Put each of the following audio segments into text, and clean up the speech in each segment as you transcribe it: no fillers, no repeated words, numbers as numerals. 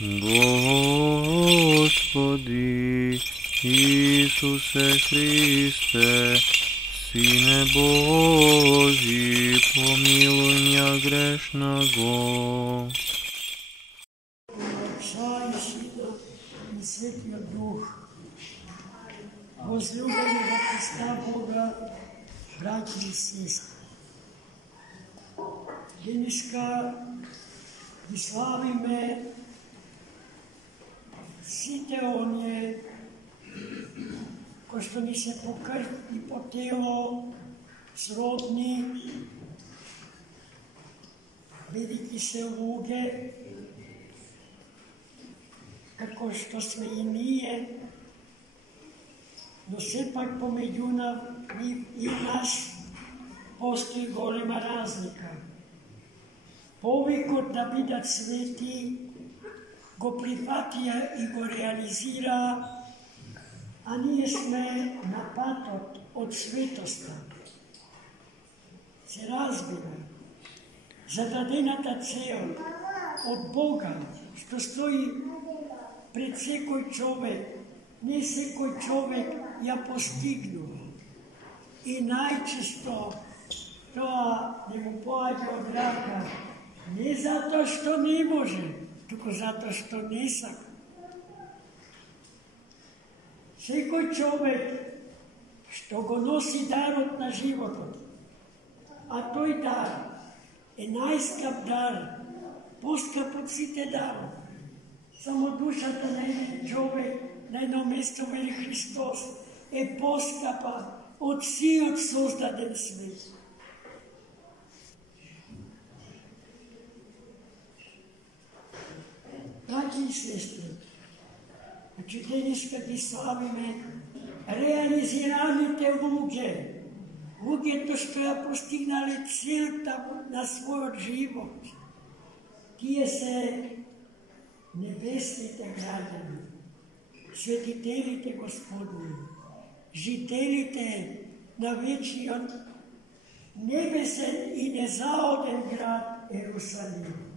Господи Исусе Христе, Сине Божий, помилуй меня грешного. Отца и Сына и Святого Духа, возлюбленого Христа Бога, братья и сестры. Денеска ги славиме сите оние кои што ни се по крв и по тело сродни, бидејќи се луѓе, како што сме и ние, но сепак помеѓу нив и нас постои голема разлика. Повикот да бидат свети го прифатија и го реализира, а ние сме на патот од светоста. Се разбира, зададената цел од Бога, што стои пред секој човек, не секој човек ја постигнува. И најчесто тоа не му поаѓа од рака, не затоа што не може, туку затоа што не сака. Секој човек што го носи дарот на животот, а тој дар е најскап дар, поскап од сите дарови. Само душата на еден човек, на едно место вели Христос, е поскапа од сиот создаден свет. Браќи и сестри, значи денеска ги славиме реализираните луѓето што ја постигнале целта на својот живот. Тие се небесните граѓани, светителите Господни, жителите на вечниот небесен и незаоден град Ерусалим.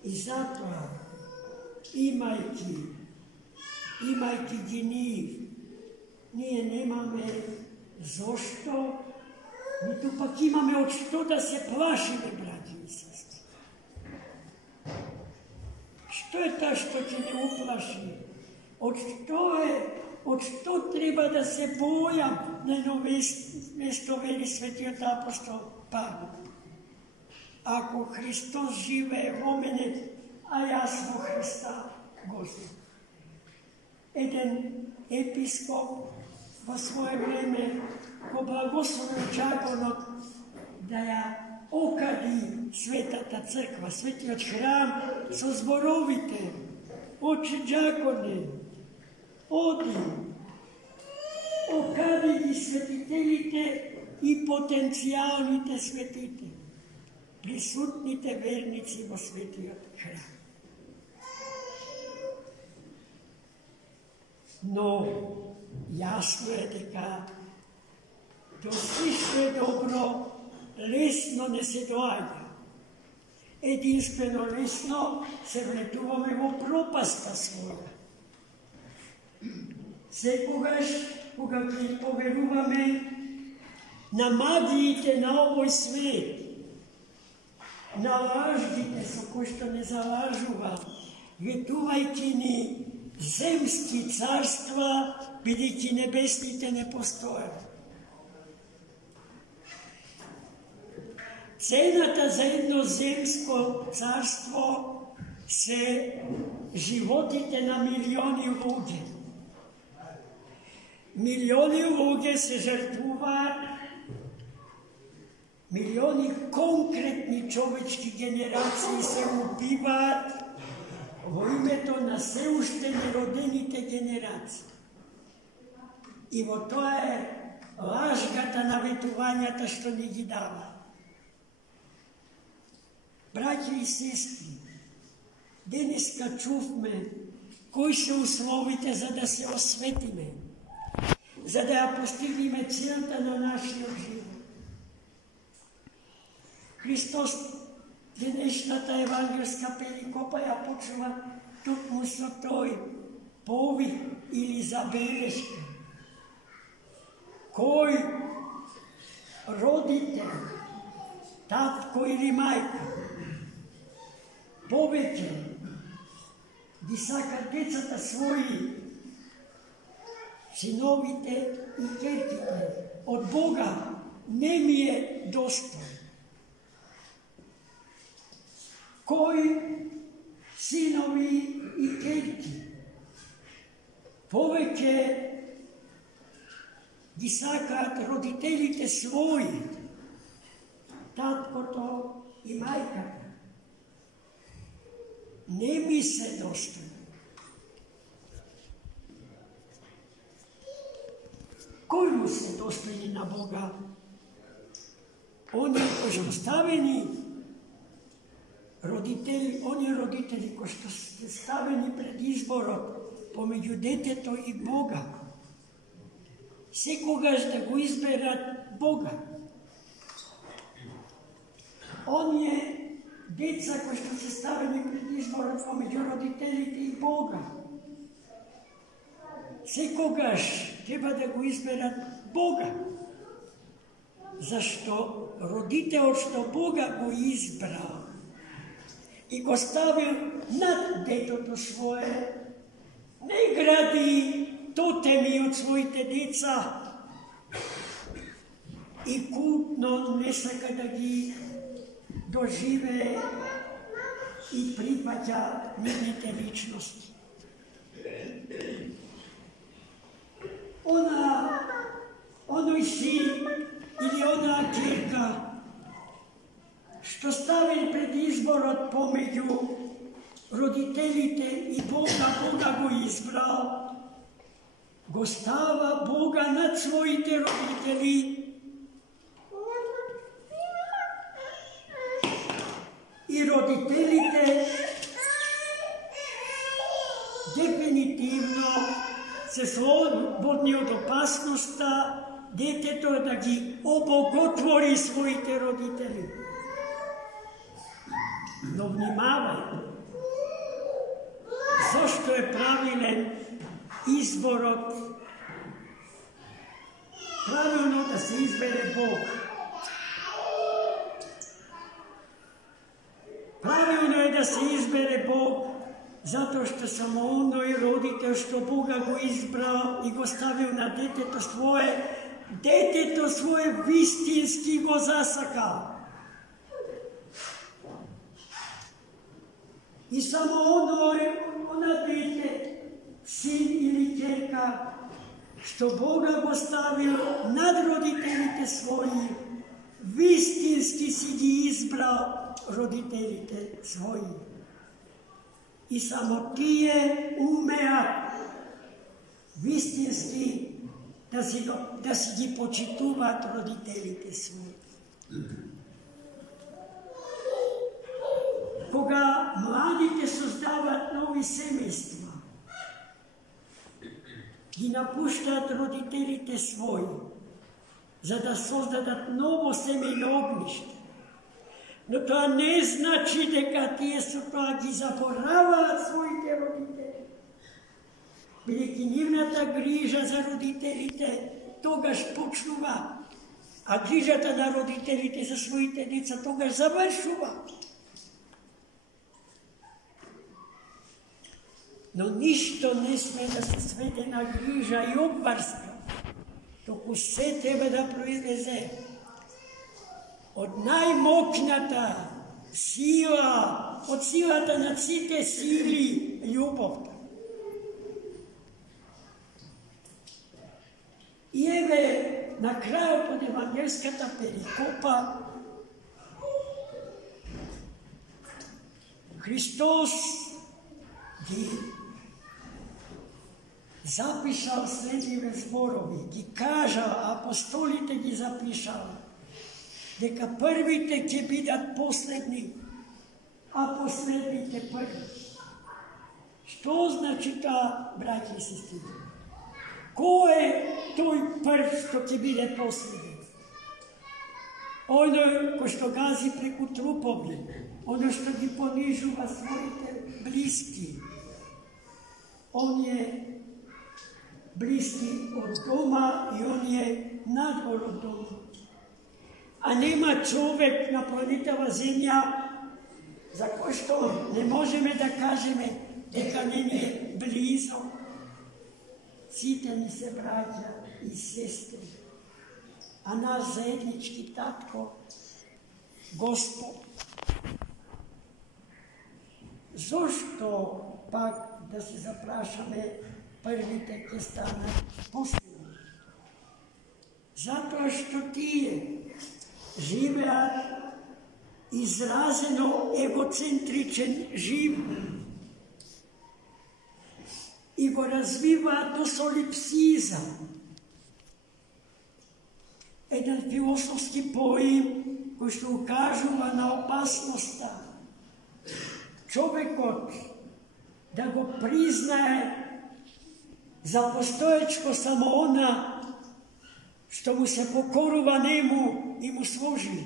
И затоа, имајќи ги нив, ние немаме зошто, ниту пак имаме од што да се плашиме, браќи и сестри. Што е тоа што ќе не уплаши? Од што треба да се бојам, на едно место вели светиот апостол Павле. Ако Христос живее во мене, а јас во Христа Господ. Еден епископ во свое време го благословил џаконот да ја окади светата црква, светиот храм со зборовите: Оче џаконе, оди, окади ги светителите и потенцијалните светители, присутните верници во светиот храм. Но јасно е дека до сви што е добро лесно не се доаѓа. Единствено лесно се влетуваме во пропаста своја. Секогаш, кога ги поверуваме на магиите на овој свет, на лажбите со кои што не залажува, ветувајќи ни земски царства, бидејќи небесните не постојат. Цената за едно земско царство се животите на милиони луѓе. Милиони луѓе се жртвуваат, милиони конкретни човечки генерации се убиваат во името на се уште неродените генерации. И во тоа е лажгата на ветувањата што ни ги дава. Браќи и сестри, денеска чувме кои се условите за да се осветиме, за да ја постигнеме целта на нашиот живот. Христос Денешната евангелска перикопа ја почува токму со тој повик или забелешка. Кој родител, татко или мајка, повеќе ги сака децата своји, синовите и ќерките, од Бога не ми е достој. Кој синови и ќерки повеќе ги сакаат родителите своји, таткото и мајката, не ми се достои. Кој му се достои на Бога? Оние кои што ставени родители, оние родители кои што се ставени пред изборот помеѓу детето и Бога, секогаш да го изберат Бога. Оние деца кои што се ставени пред изборот помеѓу родителите и Бога, секогаш треба да го изберат Бога. Зашто родителот што Бога го избрал и го ставил над детото свое, не гради тотеми од своите деца и култно не сака да ги доживее и припаќа нивните личности. Оној син или онаа ќерка што ставил пред изборот помеѓу родителите и Бога, Бога го избрал, го става Бога над своите родители и родителите дефинитивно се слободни од опасноста детето да ги обоготвори своите родители. Но внимавај, зашто е правилен изборот, правилно да се избере Бог. Правилно е да се избере Бог, затоа што само оној родител што Бога го избрал и го ставил на детето свое вистински го засакал. И само она дете, син или ќерка, што Бога го ставил над родителите своји, вистински си ги избрал родителите своји. И само тие умеат вистински да си ги почитуваат родителите своји. Кога младите создаваат нови семејства, ги напуштаат родителите своји, за да создадат ново семејно огниште. Но тоа не значи дека тие со тоа ги забораваат своите родители. Бидејќи нивната грижа за родителите тогаш почнува, а грижата на родителите за своите деца тогаш завршува. Но ништо не сме да се сведе на грижа и обврска, току се треба да произлезе од најмокната сила, од силата на сите сили, љубовта. И еве, на крајот од евангелската перикопа, Христос ги запишал следниве зборови, ги кажал, апостолите ги запишал, дека првите ќе бидат последни, а последните први. Што значи тоа, браќи и сестри? Кој е тој прв што ќе биде последен? ono ko što gazi preko trupovi, ono što gi ponižuva svojite bliski. On je bliski od doma i on je nadvor od doma. A nema čovek na planetava Zemlja za ko što ne možemo da kažeme дека не ни е близо. Сите ни се браќа и сестри, а наш заеднички татко, Господ. Зошто пак да се запрашаме првите ќе станат последни? Затоа што тие живеат изразено егоцентричен живот и го развиваат до солипсизам. Еден философски поим кој што укажува на опасноста човекот да го признае за постоечко само она што му се покорува нему и му служи.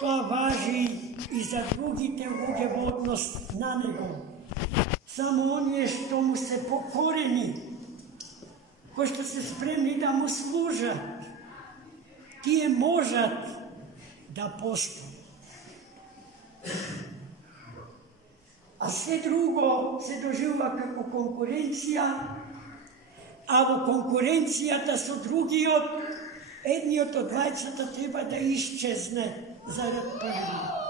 Тоа важи и за другите луѓе во однос на него. Само оние што му се покорени, кои што се спремни да му служат, тие можат да постат. А се друго се доживува како конкуренција, а во конкуренцијата со другиот, едниот од двајцата треба да исчезне зарад првиот.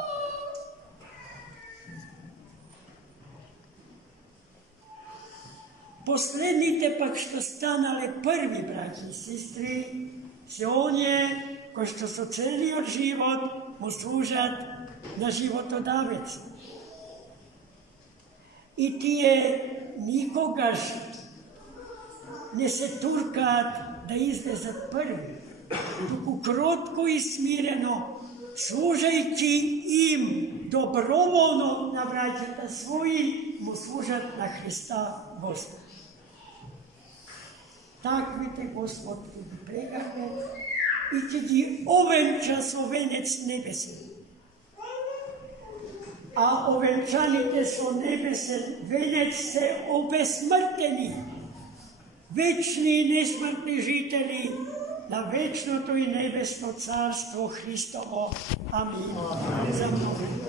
Последните пак што станале први, браќи и сестри, се оние кои што со целиот живот му служат на животодавец. И тие никогаш не се туркаат да излезат први, туку кротко и смирено, служајќи им доброволно на браќата своји, му служат на Христа Господ. Таквите Господ ќе ги прегахне и ќе ги овенча со венец небесен. А овенчаните со небесен венец се обесмртени, вечни и несмртни жители на вечното и небесно царство Христово. Амин. За много.